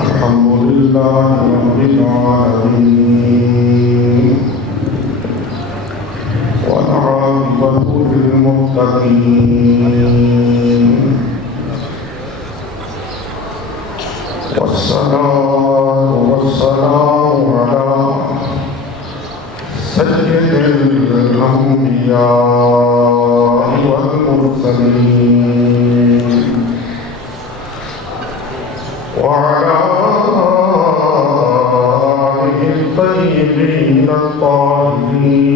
الحمد لله رب العالمين والعاقبة للمتقين والصلاة والسلام على سيد الأنبياء والمرسلين وعلى آله الطيبين الطاهرين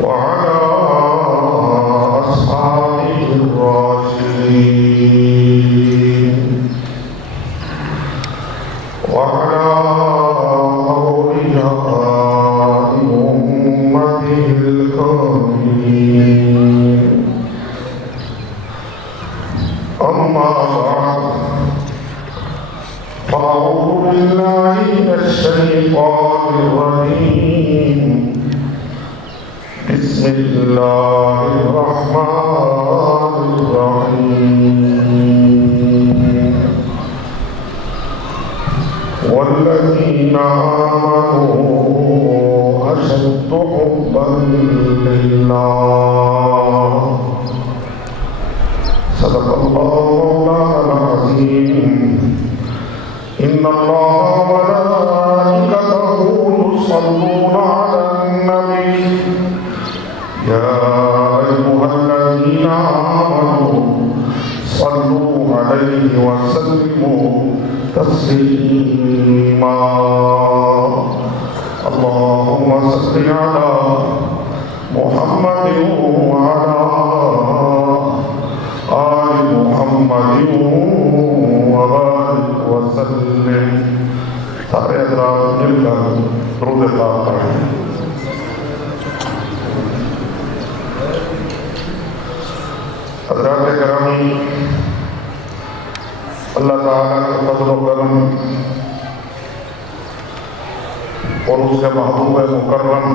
وعلى أصحابه الراشدين وعلى أولياء أمته الكاملين. أما بعد فأعوذ بالله من الشيطان الرجيم. بسم الله الرحمن الرحيم. والذين آمنوا أشد حبا لله. صدق الله مولانا العظيم. إن الله وملائكته يصلون على النبي يا أيها الذين آمنوا صلوا عليه وسلموا تسليما. اللهم صل على محمد وعلى آل محمد وبارك وسلم. سارے حضرات مل کر درود پاک پڑھیں. حضرات کرام، اللہ تعالیٰ کا فضل و کرم اور اس کے محبوب مکرم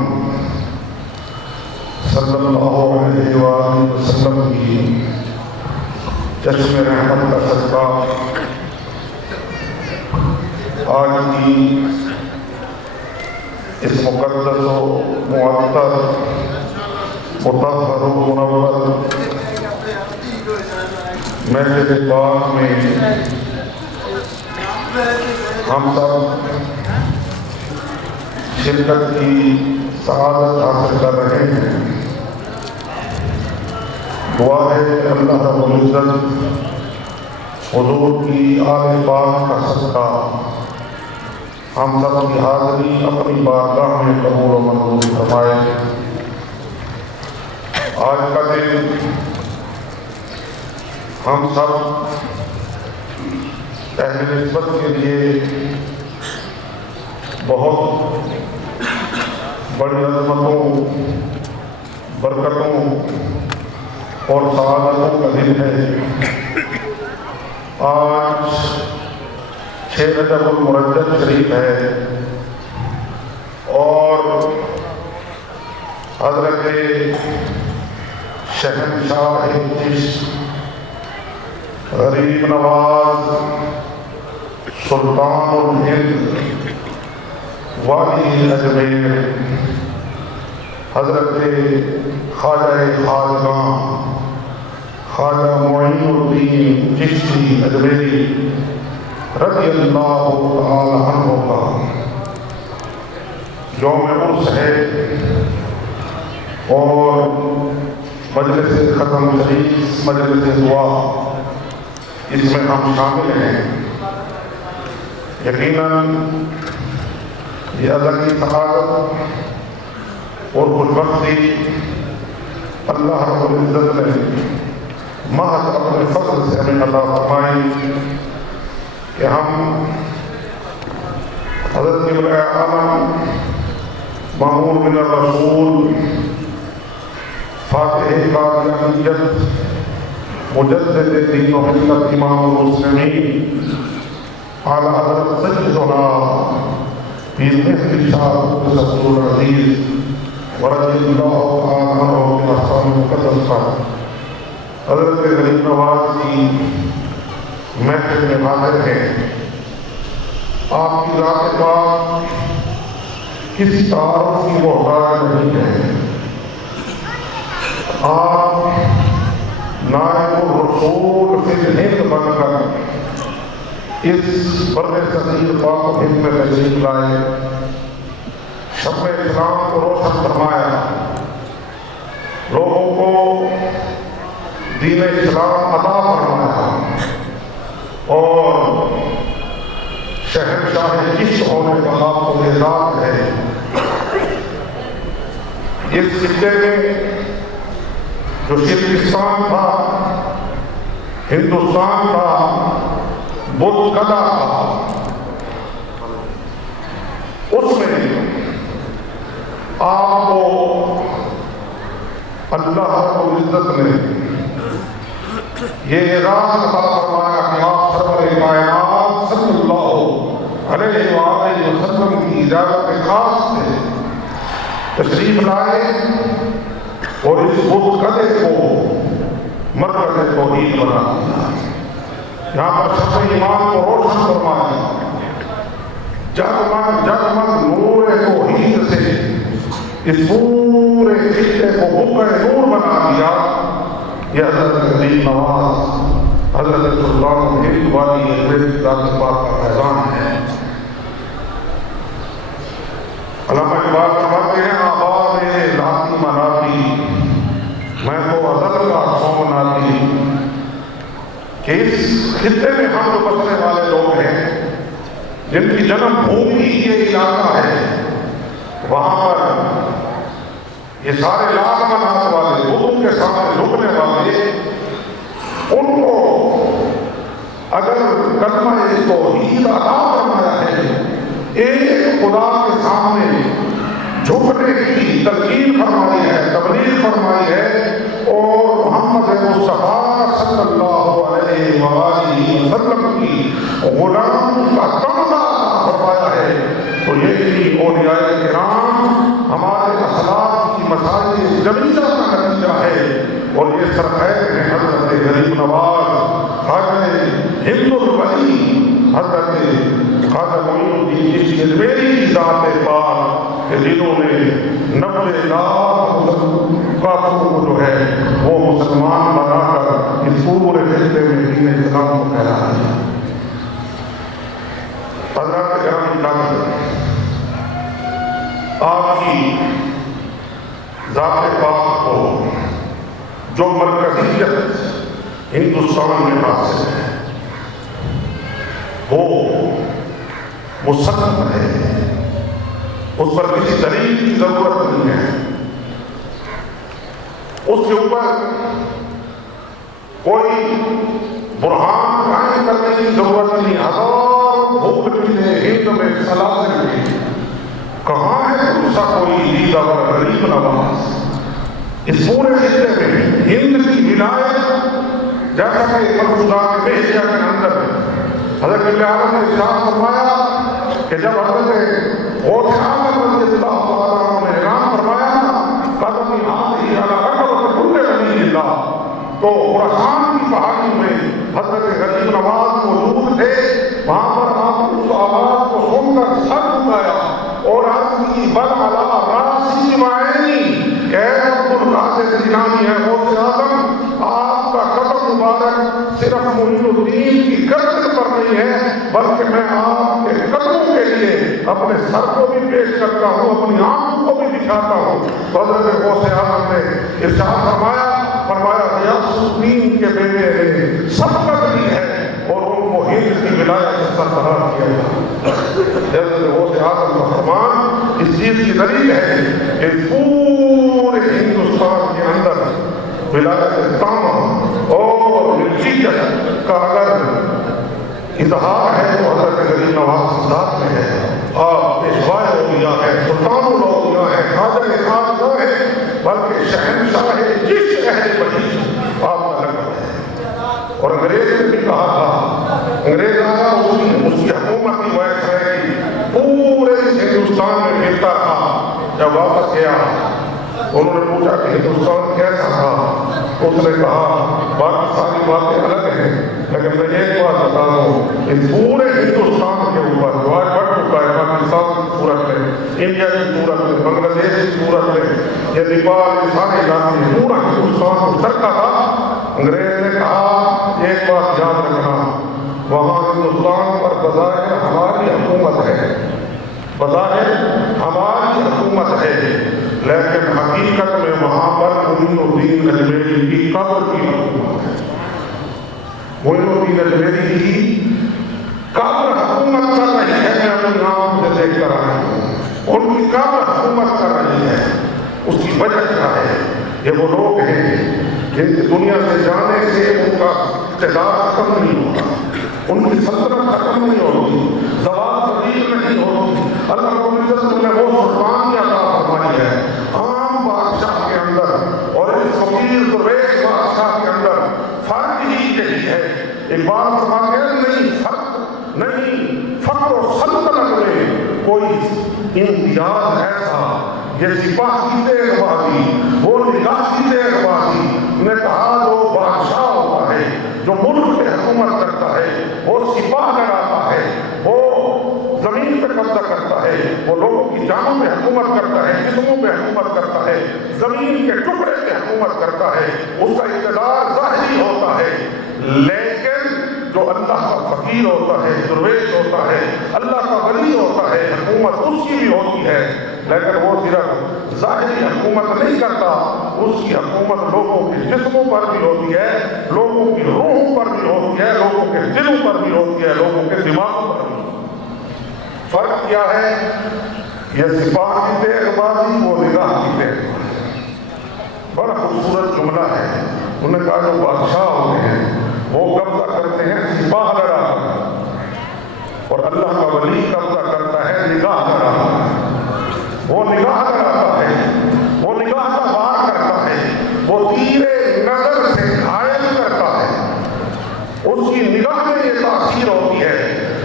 صلی اللہ علیہ وآلہ وسلم کی چشم رحمت کا صدقہ آج کی اس مقدس و معطر مطہر و منور محفل پاک میں ہم سب شرکت کی سعادت حاصل کر رہے ہیں. دعا ہے کہ اللہ رب العزت حضور کی آل پاک کا صدقہ ہم سب کی حاضری اپنی بارگاہ میں قبول و منظور فرمائے. آج کا دن ہم سب اہل نسبت کے لیے بہت بڑی عظمتوں، برکتوں اور سعادتوں کا دن ہے. آج 6 رجب المرجب شریف ہے اور حضرت شہنشاہ چشت غریب نواز سلطان الہند والی اجمیر حضرت خواجہ خاقان خواجہ معین الدین چشتی اجمیری رضی اللہ تعالی عنہ کا یوم عرس ہے اور مجلس ختم شریف، مجلس دعا، اس میں ہم شامل ہیں. یقیناً یہ اللہ کی سعادت اور خوشبختی اللہ رب العزت نے محض اپنے فضل سے ہمیں عطا فرمائی کہ ہم حضرت قبلہ عالم مامون من الرسول فاتح قادیانیت مجدد دین و ملت امام المسلمین اعلیٰ حضرت سیدنا پیر مہدی شاہ رسول العزیز ورضی اللہ عنہ کے مقام مقدس کا حضرت غریب نواز کی محفل میں حاضر ہیں. آپ کی ذات پاک کسی تعارف کی محتاج نہیں ہے. آپ نائب الرسول فی الہند بن کر اس بر صغیر پاک و ہند میں تشریف لائے. شمع اسلام کو روشن فرمایا، لوگوں کو دین اسلام عطا فرمایا اور شہنشاہ عشق ہونے کا آپ کو اعزاز ہے. اس خطے میں جو شرکستان تھا، ہندوستان تھا، بدھ کلا تھا، اس میں آپ کو اللہ رب العزت نے یہ اعزاز عطا فرمایا کہ آپ سرور کائنات صلی اللہ علیہ وآلہ وسلم کی اجازت خاص سے تشریف لائے اور اس بدھ کلے کو مرکز توحید بنا دیا. یہاں پر شمع ایمان کو روشن فرمایا، جگمگ جگمگ نور توحید سے اس پورے خطے کو بقع نور بنا دیا. یہ حضرت غریب نواز حضرت سلطان ہند والی ذات پاک کا فیضان ہے. علامہ اقبال فرماتے ہیں، آباد ذاتی مناتی میں تو ازل کا سومناتی. کہ اس خطے میں ہم جو بسنے والے لوگ ہیں، جن کی جنم بھومی یہ علاقہ ہے، وہاں پر یہ سارے لاکھ منات والے بدھوں کے سامنے جھکنے والے، ان کو اگر کلمہ توحید عطا فرمایا ہے، ایک خدا کے سامنے جھکنے کی تلقین فرمائی ہے، تبلیغ فرمائی ہے، اور محمد مصطفیٰ صلی اللہ علیہ وآلہ وسلم کی غلام کا تمغہ عطا فرمایا ہے، تو یہ بھی اولیاء کرام ہمارے اخلاق کی مسائل جمیلہ کا نتیجہ ہے. اور یہ سرخیر ہیں حضرت غریب نواز خواجہ ہند الولی حضرت خواجہ معین الدین چشتی اجمیری کی ذات پاک کہ جنہوں نے 90 لاکھ کافروں کو جو ہے وہ مسلمان بنا کر اس پورے خطے میں دین اسلام کو پھیلا دیا. حضرات گرامی لاکھ آپ کی ذات پاک کو جو مرکزیت ہندوستان میں حاصل ہے وہ مسلم ہے، اس پر کسی دلیل کی ضرورت نہیں ہے. اس کے اوپر کوئی برہان قائم کرنے کی ضرورت نہیں. ہزار بھوک ملے ہند میں سلاسل میں، کہاں ہے دوسرا کوئی دیدہ اور غریب نواز. اس پورے خطے میں ہند کی ولایت، جیسا کہ ملفوظات بہجہ کے اندر حضرت ابن عالم نے ارشاد فرمایا کہ جب حضرت غوث اعظم رضی اللہ تعالیٰ عنہ نے اعلان فرمایا قدمی ہاتھی علی رغبت کل ولی اللہ، تو خراسان کی پہاڑی میں حضرت غریب نواز موجود تھے. وہاں پر آپ اس آواز کو سن کر سر جھکایا اور عرض کی بل علی راسی معینی کہ اے عبد القادر جیلانی ہے غوث اعظم، آپ کا قدم مبارک صرف معین الدین کی گردن پر نہیں ہے، بلکہ میں آپ کے قدموں کے لیے اپنے سر کو بھی پیش کرتا ہوں، اپنی آنکھوں کو بھی دکھاتا ہوں. حضرت غوث اعظم نے ارشاد فرمایا غیاث الدین کے بیٹے نے سبقت دی ہے اور ان کو ہند کی ولایت سربراہ کیا گیا. حضرت غوث اعظم کا فرمان اس چیز کی دلیل ہے کہ پورے ہندوستان کے اندر ولایت تامہ اور ملکیت کا اگر اظہار ہے تو حضرت غریب نواز کی ذات میں ہے. آپ پیشوائے اولیاء ہیں، سلطان الاولیاء ہیں، خواجہ خواجہ ہیں، بلکہ شہنشاہ جس اہل بڑی آپ کا لگا ہے. اور انگریز نے بھی کہا تھا، انگریز آیا اس کی حکومت کی ویس ہے کہ پورے ہندوستان میں پھرتا تھا. جب واپس گیا انہوں نے پوچھا کہ ہندوستان کیسا تھا؟ اس نے کہا باقی ساری باتیں الگ ہیں لیکن میں ایک بات بتا رہا ہوں، اس پورے ہندوستان کے اوپر جو آج بڑھ چکا ہے، پاکستان کی صورت میں، انڈیا کی صورت میں، بنگلہ دیش کی صورت میں، یہ نیپال کے سارے علاقے میں، پورا ہندوستان کو چلتا تھا۔ انگریز نے کہا ایک بات یاد رکھنا، وہاں ہندوستان پر بظاہر ہماری حکومت ہے، بظاہر ہماری حکومت ہے، لیکن حقیقت میں وہاں پر معین الدین اجمیری کی قبر کی حکومت ہے۔ معین الدین اجمیری کی قبر حکومت کر رہی ہے، میں اپنی آنکھوں سے دیکھ کر آیا ہوں، ان کی قبر حکومت کر رہی ہے۔ اس کی وجہ کیا ہے؟ یہ وہ لوگ ہیں جن کی دنیا سے جانے سے ان کا اقتدار ختم نہیں ہوتا، ان کی سلطنت ختم نہیں ہوتی، زوال تبدیل نہیں ہوتی۔ اللہ رب العزت نے وہ سلطان کی عطا فرمائی ہے عام بادشاہ کے اندر اور اس فقیر درویش بادشاہ کے اندر فرق ہی یہی ہے۔ ایک بات فرماتے ہیں نہیں فرق نہیں، فقر و سلطنت میں کوئی امتیاز ایسا، یہ سپاہ کی تیغ بازی، وہ نگاہ کی تیغ بازی نے کہا جو بادشاہ ہوتا ہے، جو ملک پہ حکومت کرتا ہے، وہ سپاہ لڑاتا ہے، وہ زمین پہ قبضہ کرتا ہے، وہ لوگوں کی جانوں پہ حکومت کرتا ہے، جسموں پہ حکومت کرتا ہے، زمین کے ٹکڑے پہ حکومت کرتا ہے، اس کا اقتدار ظاہری ہوتا ہے۔ لیکن جو اللہ کا فقیر ہوتا ہے، درویش ہوتا ہے، اللہ کا ولی ہوتا ہے، حکومت اس کی بھی ہوتی ہے، لیکن وہ صرف ظاہری حکومت نہیں کرتا، اس کی حکومت لوگوں کے جسموں پر بھی ہوتی ہے، لوگوں کی روحوں پر بھی ہوتی ہے، لوگوں کے دلوں پر بھی ہوتی ہے، لوگوں کے دماغوں پر بھی۔ فرق کیا ہے؟ یہ سپاہ کی تیغ بازی، وہ نگاہ کی تیغ بازی۔ بڑا خوبصورت جملہ ہے، انہوں نے کہا جو بادشاہ ہوتے ہیں وہ قبضہ کرتے ہیں سپاہ لڑا کر، اور اللہ کا ولی قبضہ کرتا ہے نگاہ لڑا کر۔ وہ نگاہ لڑاتا ہے، وہ نگاہ کا وار کرتا ہے، وہ تیرے نظر سے گھائل کرتا ہے۔ اس کی نگاہ میں یہ تاثیر ہوتی ہے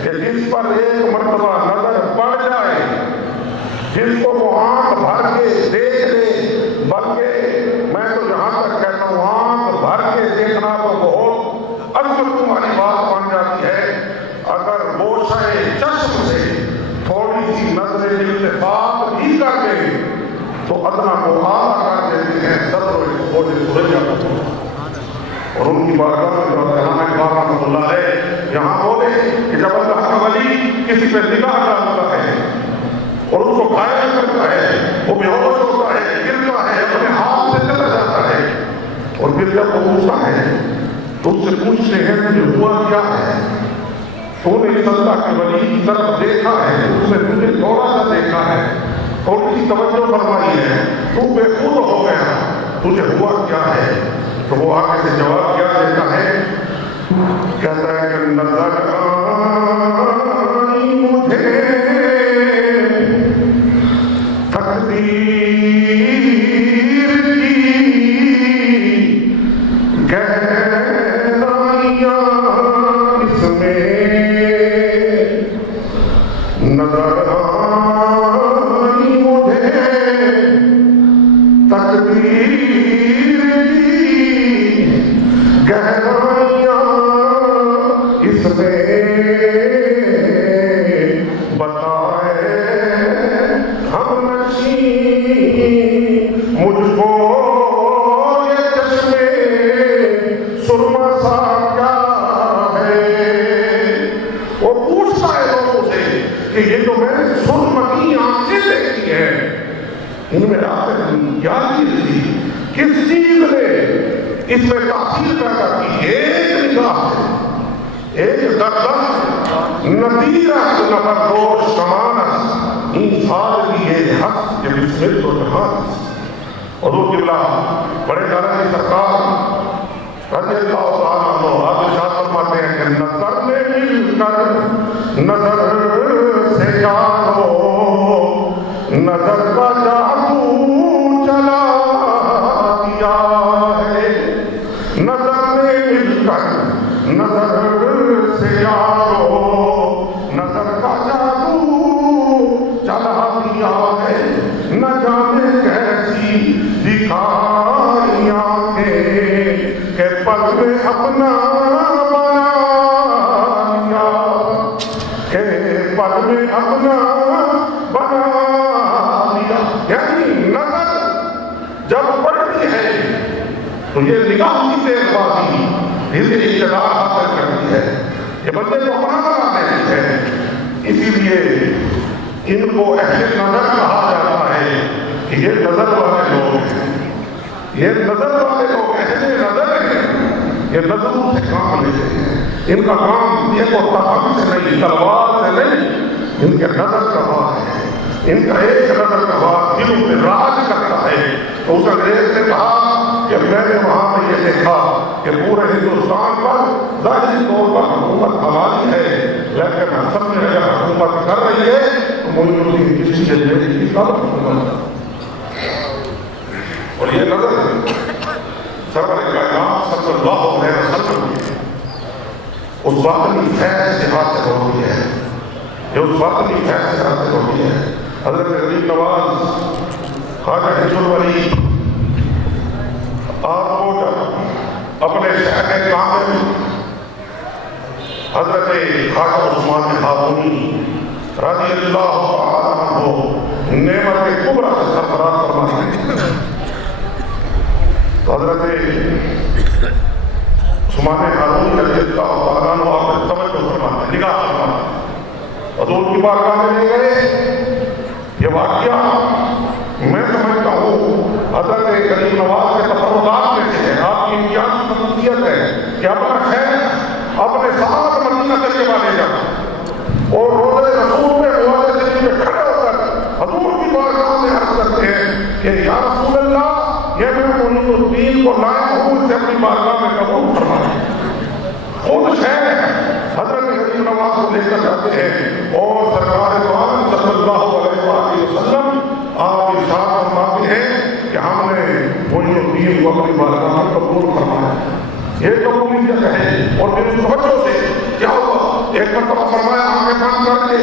کہ جس پر ایک مرتبہ نظر پڑ جائے، جس کو وہ آنکھ بھر کے دیکھ لے، بلکہ میں تو جہاں تک کہتا ہوں آنکھ بھر کے دیکھنا تو بہت عظمت والی بات بن جاتی ہے۔ اگر گوشہ چشم سے تھوڑی سی نظر التفات بھی کر دیں تو ادنا کو اعلیٰ کر دیتے ہیں، صدر و سورج جاتا ہے۔ اور ان کی بارگاہ میں جو علامہ اقبال رحمۃ اللہ علیہ یہاں بولے کہ جب اللہ کا ولی کسی پہ نگاہ ڈالتا ہے اور اس کو گھائل کرتا ہے، وہ بے ہوش ہوتا ہے، گرتا ہے، اپنے ہاتھ سے چلا جاتا ہے، اور پھر جب وہ پوچھتا ہے تو اس سے پوچھتے ہیں کہ ہوا کیا ہے؟ تو نے اس اللہ کے ولی کی طرف دیکھا ہے، اس نے تجھے تھوڑا سا دیکھا ہے، تھوڑی سی توجہ فرمائی ہے، تو بے خود ہو گیا، تجھے ہوا کیا ہے؟ تو وہ آگے سے جواب کیا دیتا ہے؟ کہتا ہے کہ نظر آئی مجھے تقدیر کی گہرائیاں اس میں، نظر آئی مجھے تقدیر کی گہرائیاں اس میں، بتائے ہم نشین مجھ کو یہ چشمے سرما سا کیا ہے۔ وہ پوچھتا ہے لوگوں سے کہ یہ جو میں نے سرمتی آنکھیں دیکھی ہیں، ان میں آخر کیا چیز تھی؟ کس چیز نے اس میں تاثیر پیدا کی؟ ایک نگاہ ہے، ایک دردست نتیجہ نبردوش کمانس انسان کی یہ حق کے بسمت و جہان۔ حضور قبلہ بڑے دادا کی سرکار رضی اللہ تعالیٰ عنہ آپ ارشاد فرماتے ہیں کہ نظر میں مل کر نظر سے جانو، نظر کا جادو چلا دیا ہے، نظر میں مل کر نظر سے جانو، نظر کا جادو چلا دیا ہے، نہ جانے کیسی دکھائی آنکھیں کہ پگ میں اپنا بنا لیا، کہ پگ میں اپنا بنا لیا. یعنی نظر جب پڑتی ہے تو یہ نگاہ کی تیز بازی اسے اقتدار حاصل کرتی ہے، یہ بندے کو اپنا بنا دیتی ہے. اسی لیے ان کو ایسے نظر کہا جاتا ہے کہ یہ نظر والے لوگ ہیں. یہ نظر والے لوگ ایسے نظر ہیں، یہ نظروں سے کام لیتے ہیں. ان کا کام یہ کو تحقیق سے نہیں، تلوار سے نہیں، ان کے نظر کا بات ہے. ان کا ایک نظر کا بات دلوں میں راج کرتا ہے. تو اس انگریز نے کہا کہ میں نے وہاں پہ یہ دیکھا کہ پورے ہندوستان پر ظاہری طور پر حکومت ہماری ہے، لیکن اصل میں اگر حکومت کر رہی ہے تو معین الدین چشتی دہلوی کی حکومت ہے. اور یہ نظر سرور کائنات صلی اللہ علیہ وسلم کی اس باطنی فیض سے حاصل ہوتی ہے، جو اس باطنی فیض سے حاصل ہوتی ہے. حضرت غریب نواز خواجہ حفظ الولی آپ کو جب اپنے شہر کامل حضرت خواجہ عثمان خاتونی رضی اللہ تعالیٰ عنہ نعمت کبریٰ سے سرفراز فرمائے، تو حضرت عثمان خاتونی رضی اللہ تعالیٰ عنہ آپ نے توجہ فرمائے، نگاہ فرمائے، حضور کی بارگاہ میں لے گئے. یہ واقعہ میں سمجھتا ہوں حضرت غریب نواز کے تفردات میں سے ہے. آپ کی امتیازی خصوصیت ہے کہ اپنا شہر اپنے ساتھ مدینہ طیبہ لے جانا اور روضہ رسول میں روضہ شریف میں کھڑے ہو کر حضور کی بارگاہ میں عرض کرتے ہیں کہ یا رسول اللہ، یہ میں معین الدین کو لایا ہوں، اسے اپنی بارگاہ میں قبول فرمائیں. خود شہر حضرت غریب نواز کو لے کر جاتے ہیں اور سرکار دو عالم صلی اللہ علیہ وسلم آپ ارشاد فرماتے ہیں کہ ہم نے معین الدین کو اپنی بارگاہ میں قبول فرمایا. یہ قبولیت ہے. اور پھر اس توجہ سے کیا ہوا، ایک مرتبہ فرمایا آنکھیں بند کر کے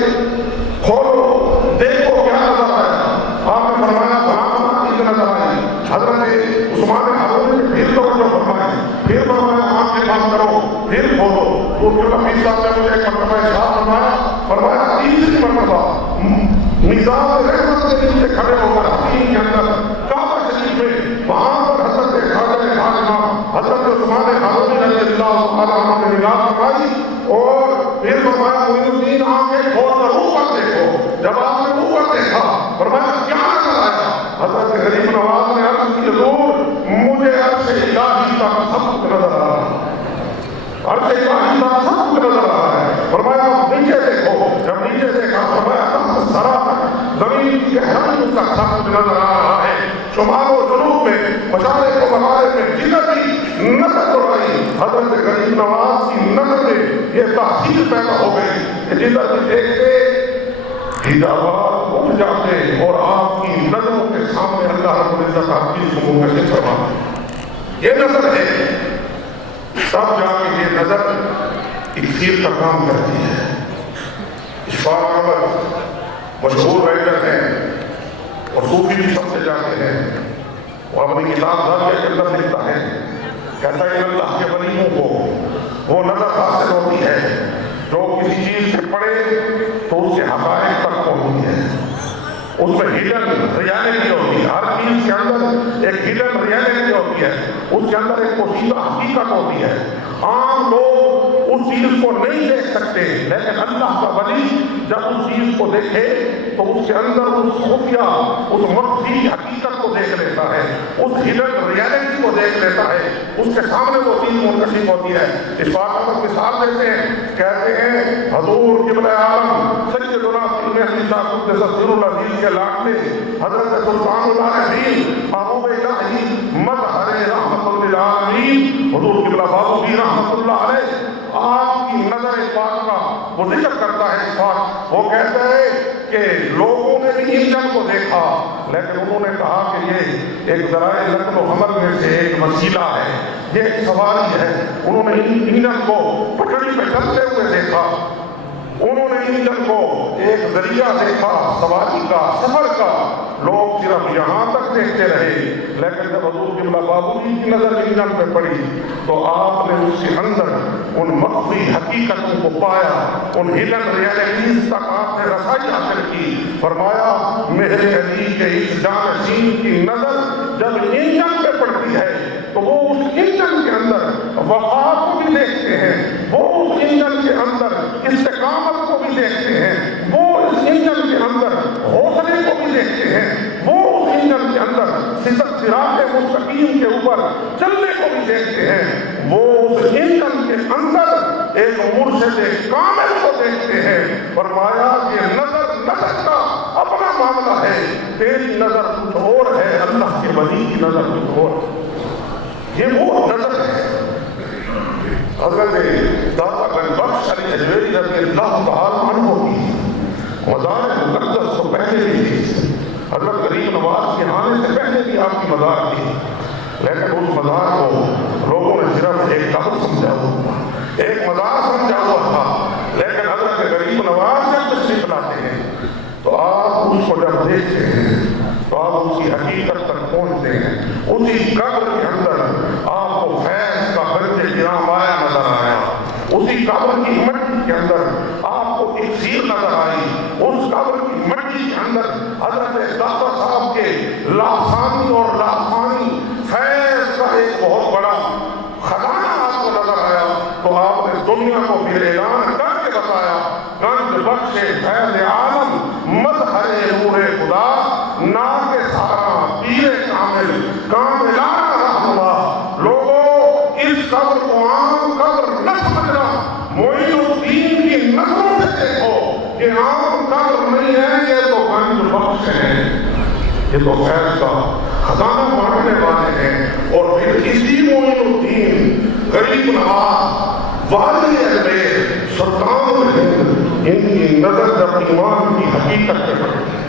کھولو دیکھو کیا نظر آیا. آپ نے فرمایا فلاں چیز نظر آئی. حضرت عثمان خاتونی نے پھر توجہ فرمائی، پھر فرمایا آنکھیں بند کرو، پھر کھولو. تو پیر صاحب نے مجھے ایک مرتبہ ارشاد فرمایا تیسری مرتبہ میزان رحمت کے نیچے کھڑے ہو کر حتیم کے اندر کعبہ شریف میں وہاں پر حضرت خواجہ خاتمہ حضرت عثمان خاتونی رضی اللہ تعالیٰ عنہ نے نگاہ فرمائی اور پھر فرمایا معین الدین آنکھیں کھول کر اوپر دیکھو. جب آپ نے اوپر دیکھا فرمایا کیا نظر آیا؟ حضرت غریب نواز نے عرض کی حضور مجھے عرش الہی کا سب نظر آ رہا ہے، عرش الہی کا سب نظر آ رہا ہے. فرمایا نیچے دیکھو. جب نیچے دیکھا فرمایا سرا تک زمین کی گہرائی تک سب نظر آ رہا ہے. شمال و جنوب میں، مشارق و مغرب میں جدھر بھی نظر دوڑائی حضرت غریب نواز کی نظر میں یہ تاثیر پیدا ہو گئی کہ جدھر بھی دیکھتے حجابات اٹھ جاتے اور آپ کی نظروں کے سامنے اللہ رب العزت آپ کی سمو سے فرماتا. یہ نظر ہے. تب جا کے یہ نظر اکسیر کا کام کرتی ہے. اشفاق احمد مشہور رائٹر ہیں اور صوفی بھی سب سے جاتے ہیں. وہ اپنی کتاب داریہ کے اندر لکھتا ہے، کہتا ہے اللہ کے ولیوں کو وہ نظر حاصل ہوتی ہے جو کسی چیز سے پڑھے تو اس کے حقائق تک پہنچتی ہے. اس میں ہڈن ریالٹی ہوتی ہے. ہر چیز کے اندر ایک ہڈن ریالٹی ہوتی ہے، اس کے اندر ایک پوشیدہ حقیقت ہوتی ہے. عام لوگ اس چیز کو نہیں دیکھ سکتے، لیکن اللہ کا ولی جب اس چیز کو دیکھے تو اس کے اندر اس خفیہ اس مخفی حقیقت کو دیکھ لیتا ہے، اس ہڈن ریالٹی کو دیکھ لیتا ہے. اس کے سامنے وہ چیز منکشف ہوتی ہے. اس بات پر مثال دیتے ہیں، کہتے ہیں حضور قبلہ عالم سیدنا ابن حنیفہ قدس سر العزیز کے لاڈلے حضرت سلطان العارفین محبوب الہی مظہر رحمت للعالمین حضور قبلہ بابو بھی رحمت اللہ علیہ آپ کی نظر پاک کا وہ ذکر کرتا ہے. اس بات وہ کہتے ہیں کہ لوگوں نے بھی انجن کو دیکھا لیکن انہوں نے کہا کہ یہ ایک ذرائع نقل و حمل میں سے ایک وسیلہ ہے، یہ ایک سواری ہے. انہوں نے انجن کو پٹڑی پہ چلتے ہوئے دیکھا انہوں نے انجن کو ایک ذریعہ دیکھا سواری کا، سفر کا، لوگ صرف یہاں تک دیکھتے رہے، لیکن جب حضور قبلہ بابو جی کی نظر انجن پہ پڑی تو آپ نے اس کے اندر ان مخفی حقیقتوں کو پایا، ان ہڈن ریالٹیز تک آپ نے رسائی حاصل کی۔ فرمایا میرے علی کے اس جانشین کی نظر جب انجن پہ پڑتی ہے تو وہ اس انجن کے اندر وفا کو بھی دیکھتے ہیں، وہ اس انجن کے اندر استقامت کو بھی دیکھتے ہیں، وہ اس انجن کے اندر حوصلے کو بھی دیکھتے ہیں، وہ اس انجن کے اندر صراط مستقیم کے اوپر چلنے کو بھی دیکھتے ہیں، وہ اس انجن کے اندر ایک مرشد کامل کو دیکھتے ہیں۔ فرمایا یہ نظر کا اپنا معاملہ ہے، تیری نظر کچھ اور ہے، اللہ کے ولی کی نظر کچھ اور ہے۔ یہ وہ نظر ہے۔ حضرت داتا گنج بخش علی اجمیری رضی اللہ تعالیٰ عنہ کی مزار مقدس تو پہلے بھی تھی، حضرت غریب نواز کے آنے سے پہلے بھی آپ کی مزار تھی، لیکن اس مزار کو لوگوں نے صرف ایک قبر سمجھا ہوا، ایک مزار سمجھا ہوا تھا، لیکن حضرت غریب نواز جب تشریف لاتے ہیں تو آپ اس کو جب دیکھتے ہیں تو آپ اس کی حقیقت تک پہنچتے ہیں۔ اسی قبر کے اندر آپ کو فیض کا برج گراں آیا نظر آیا، اسی قبر کی مٹی کے اندر آپ کو ایک سیر نظر آئی، اس قبر کی مٹی کے اندر حضرت داتا صاحب کے لافانی اور لافانی فیض کا ایک بہت بڑا خزانہ آپ کو نظر آیا، تو آپ نے دنیا کو پھر اعلان کر کے بتایا گنج بخش فیض عالم مظہر نور خدا ناگ سارا پیر کامل کاملانہ رہنما۔ لوگوں اس قبر کو عام قبر نہ سمجھنا، معین الدین کی نظروں سے دیکھو کہ عام قبر نہیں ہے، یہ تو گنج بخش ہے، یہ تو فیض کا خزانہ بانٹنے والے ہیں۔ اور پھر اسی معین الدین غریب نواز والی اجمیر سلطان ہند، ان کی نظر جب ایمان کی حقیقت پہ پڑتی،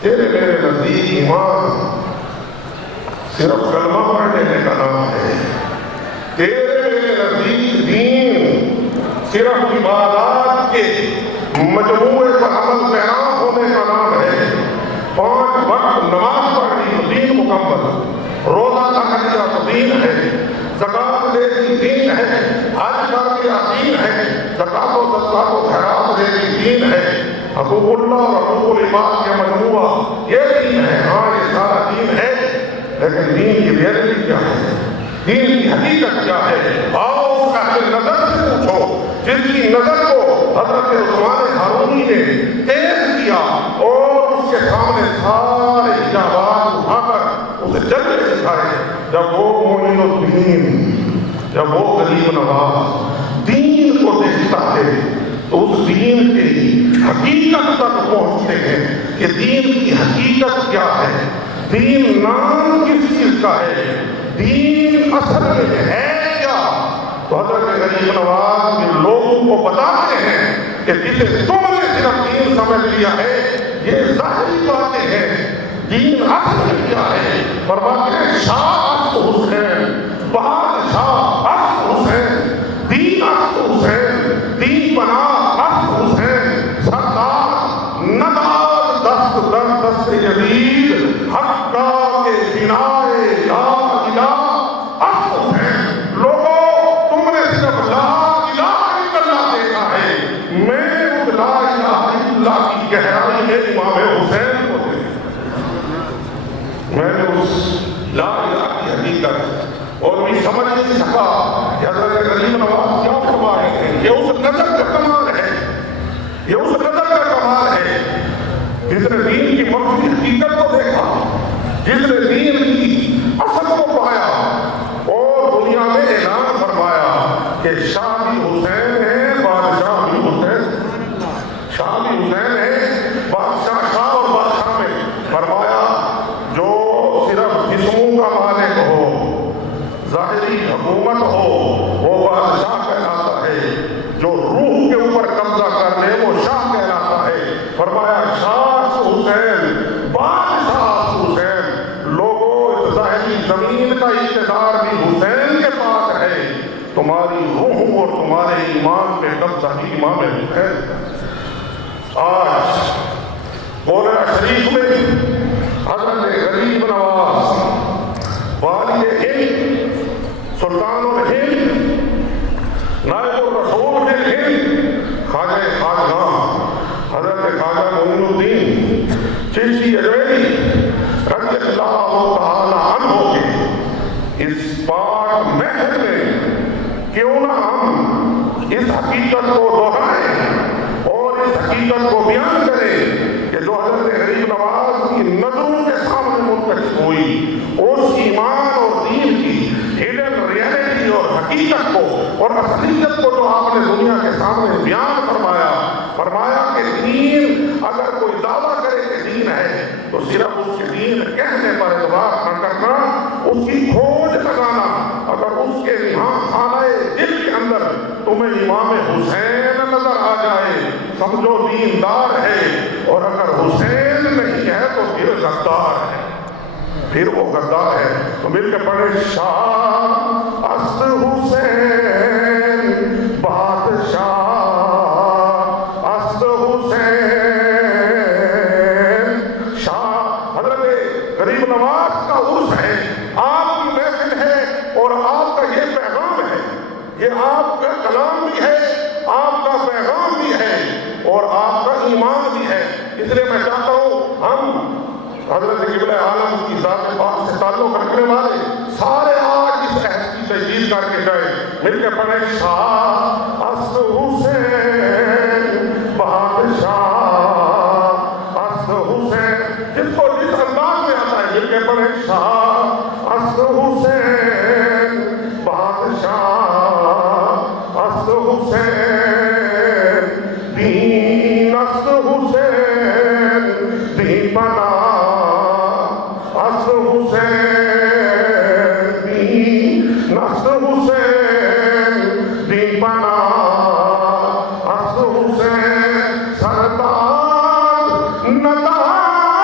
تیرے میرے نزدیک ایمان صرف کلمہ پڑھ لینے کا نام ہے، تیرے میرے نزدیک دین صرف عبادات کے مجموعے پر عمل پیرا ہونے کا نام ہے۔ 5 وقت نماز پڑھنی تو دین مکمل، روزہ رکھنا تو دین ہے، زکوٰۃ دینی دین ہے، حج کر کے دین ہے، زکوٰۃ و صدقات و خیرات دینی دین ہے، حقوق اللہ اور حقوق العباد کے مجموعہ یہ دین ہے۔ ہاں یہ سارا دین ہے، لیکن دین کی ریئلٹی کیا ہے، دین کی حقیقت کیا ہے؟ آؤ اس کا اہل نظر سے پوچھو، جس کی نظر کو حضرت عثمان ہارونی نے تیز کیا اور اس کے سامنے سارے حجابات اٹھا کر اسے جلوے دکھائے۔ جب وہ معین الدین، جب وہ غریب نواز دین کو دیکھتا ہے تو اس دین کی حقیقت تک پہنچتے ہیں کہ دین کی حقیقت کیا ہے، دین نام کس چیز کا ہے، دین اصل میں ہے کیا۔ تو حضرت غریب نواز کے لوگوں کو بتاتے ہیں کہ جسے تم نے صرف دین سمجھ لیا ہے یہ ظاہری باتیں ہیں، دین اصل میں کیا ہے۔ فرماتے ہیں شاہ اصل حسین، بادشاہ اصل حسین، دین اصل حسین، دین بنا اصل حسین، سردار نداد دست در دست جدید حقا کے بنائے لا الہ اصل حسین۔ لوگوں تم نے صرف لا الہ الا اللہ دیکھا ہے، میں اس لا الہ الا اللہ کی گہرائی میں امام حسین کو دیکھا، میں نے اس لا الہ کی حقیقت اور بھی سمجھ نہیں سکا کہ حضرت غریب نواز کیا فرما رہے ہیں۔ یہ اس نظر کا کمال ہے، یہ اس نظر کا کمال ہے جس نے دین کی مخفی حقیقت کو دیکھا، جس نے دین کی اصل کو پایا اور دنیا میں اعلان فرمایا کہ شاہ بھی حسین ہے، بادشاہ بھی حسین، شاہ بھی حسین ہے، بادشاہ شاہ اور بادشاہ میں فرمایا جو صرف جسموں کا مالک ہو، ظاہری حکومت ہو، وہ بادشاہ کہلاتا ہے، جو روح کے اوپر قبضہ کر لے وہ شاہ کہلاتا ہے۔ فرمایا شاہ حسین، بادشاہ حسین۔ لوگوں اس ظاہری زمین کا اقتدار بھی حسین کے پاس ہے، تمہاری روح اور تمہارے ایمان پہ قبضہ ہی امام حسین۔ آج مولانا شریف میں حضرت غریب نواز والی ہند، سلطان الہند، نائب الرسول ہند، خواجہ خواجہ حضرت خواجہ معین الدین چشتی اجمیری رضی اللہ تعالی عنہ کے اس پاک محل میں کیوں نہ ہم اس حقیقت کو دہرائیں اور اس حقیقت کو بیان کریں کہ جو حضرت غریب نواز کی نظروں کے سامنے منتشر ہوئی، اس ایمان اور دین کی ہڈن ریئلٹی اور حقیقت کو اور اصلیت کو جو آپ نے دنیا کے سامنے بیان فرمایا کہ دین اگر کوئی دعویٰ کرے کہ دین ہے تو صرف اس کے دین کہنے پر اعتبار نہ کرنا، اس کی کھوج لگانا۔ اگر اس کے یہاں خانہ دل کے اندر تمہیں امام حسین نظر آ جائے سمجھو دیندار ہے، اور اگر حسین نہیں ہے تو پھر غدار ہے، پھر وہ غدار ہے۔ تو مل کے پڑھے شاہ است حسین بادشاہ است حسین شاہ۔ حضرت غریب نواز کا عرس ہے، آپ کی محفل ہے، اور آپ کا یہ پیغام ہے، یہ آپ کا کلام بھی ہے، آپ کا پیغام بھی ہے، اور آپ کا ایمان بھی ہے۔ اس لیے میں چاہتا ہوں ہم حضرت قبلہ عالم کی ذات پاک سے تعلق رکھنے والے سارے آج اس عہد کی تجدید کر کے جائیں۔ مل کے پڑھیں شاہ است حسین بادشاہ است حسین، جس کو جس انداز میں آتا ہے مل کے پڑھیں شاہ است حسین بادشاہ است حسین دین است حسین دین بنا است حسین دین است حسین دین بنا است حسین سردار نداد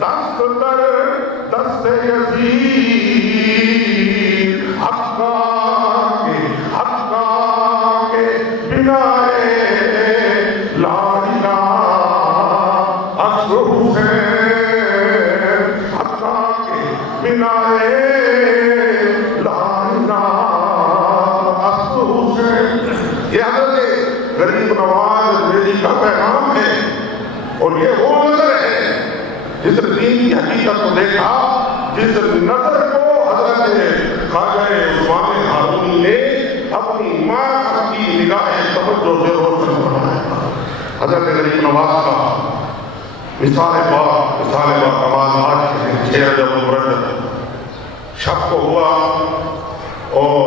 دست در دست یزید حقا کے بنائے لا الہ است حسین حقا کے بنائے لا الہ است حسین۔ یہ حضرت غریب نواز میری کا پیغام ہے، اور یہ وہ نظر ہے جس نے دین کی حقیقت کو دیکھا، جس نظر کو حضرت خواجہ عثمان ہارونی نے اپنی ماں کی نگاہ توجہ سے روشن بنایا۔ حضرت غریب نواز کا مثال کمال آج کے 6 رجب المرجب شب کو ہوا، اور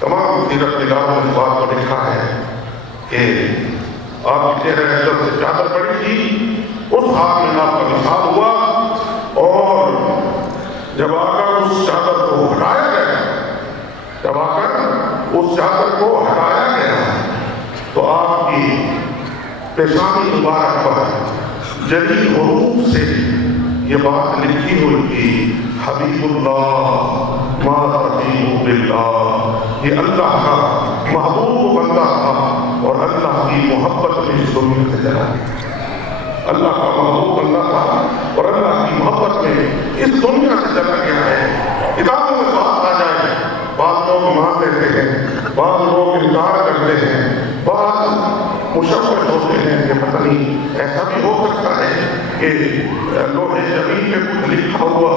تمام سیرت نگاروں نے اس بات کو لکھا ہے کہ آپ کی 13 رجب سے چادر پڑی تھی، اس حال میں آپ کا مثال ہوا، اور جب آ کر اس چادر کو ہٹایا گیا تو آپ کی پیشانی مبارک پر جلی حروف سے یہ بات لکھی ہوئی تھی، حبیب اللہ ما رفیق باللہ۔ یہ اللہ کا محبوب بندہ تھا، اور اللہ کی محبت میں اس دنیا سے چلا گیا۔ اللہ کا محبوب بندہ تھا، اور اللہ کی محبت میں اس دنیا سے چلا گیا ہے۔ کتابوں میں بات آ جائے، بعض لوگ مان لیتے ہیں، بعض لوگ انکار کرتے ہیں، بعض مشوش ہوتے ہیں کہ پتہ نہیں ایسا بھی ہو سکتا ہے کہ لوہے زمین میں کچھ لکھا ہوا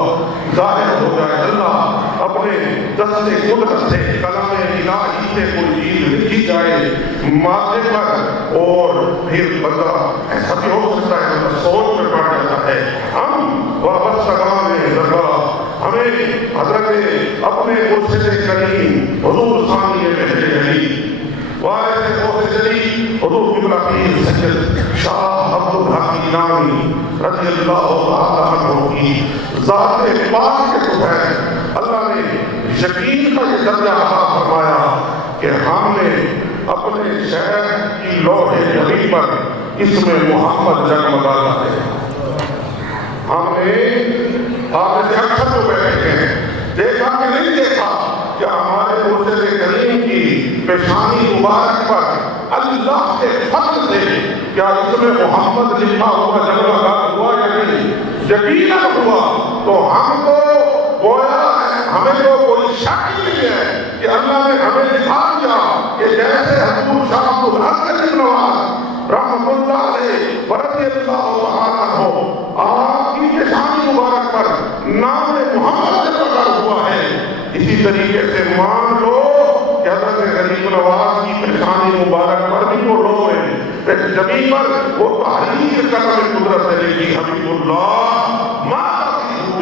ظاہر ہو جائے، اللہ اپنے دستے قدرت سے کلام الہی سے کوئی چیز لکھی جائے مادے پر، اور پھر بندہ ایسا بھی ہو سکتا ہے بندہ سوچ میں پڑ جاتا ہے۔ ہم وابستگان لگا ہمیں حضرت اپنے مرشد کریم حضور ثانی مہر علی وارث غوث علی حضور قبلہ پیر سید شاہ عبد الحق نامی رضی اللہ تعالی عنہ کی ذات پاک کے توفیق اللہ نے یقین کا یہ درجہ عطا فرمایا کہ ہم نے اپنے شہر کی لوح زمین پر اسم محمد جگمگاتا ہے۔ ہم نے آپ سے اکثر جو بیٹھے ہیں دیکھا کہ نہیں دیکھا کہ کہ ہمارے مرشد کریم کی پیشانی مبارک پر اللہ کے فضل سے کیا اس میں محمد لکھا ہوا جلوہ ہوا یا نہیں؟ یقیناً ہوا۔ تو ہم کو گویا ہمیں تو کوئی شک نہیں ہے کہ اللہ نے ہمیں دکھا دیا کہ جیسے حضور شاہ عبد الحق بن نواز رحمۃ اللہ علیہ ورضی اللہ عنہ ہو، آپ کی پیشانی مبارک پر نام محمد سے پکڑ ہوا ہے، اسی طریقے سے مان لو کہ حضرت غریب نواز کی پیشانی مبارک پر بھی وہ لوگ ہیں زمین پر وہ تحریر کرنے قدرت ہے لیکن حبیب اللہ ما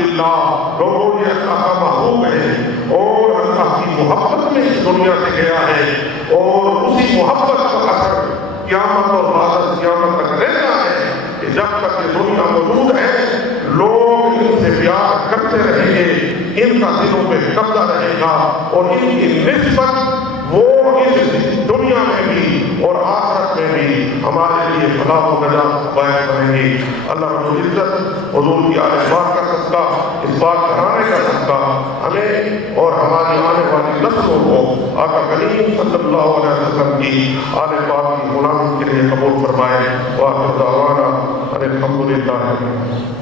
اللہ لوگوں یہ اللہ کا محبوب ہے اور اللہ کی محبت میں اس دنیا سے گیا ہے اور اسی محبت کا اثر قیامت اور بعد قیامت تک رہنا ہے کہ جب تک یہ دنیا موجود ہے لوگ ان سے پیار کرتے رہیں گے، ان کا دلوں پہ قبضہ رہے گا اور ان کی نسبت وہ اس دنیا میں بھی اور آخرت میں بھی ہمارے لیے فلاح و نجات قائم کریں گے۔ اللہ رب العزت حضور کی آل پاک کا صدقہ، اس بات کرانے کا صدقہ ہمیں اور ہماری آنے والی نسلوں کو آقا کریم صلی اللہ علیہ وسلم کی آل پاک کی غلامی کے لیے قبول فرمائے۔ وآخر دعوانا ان الحمد للہ۔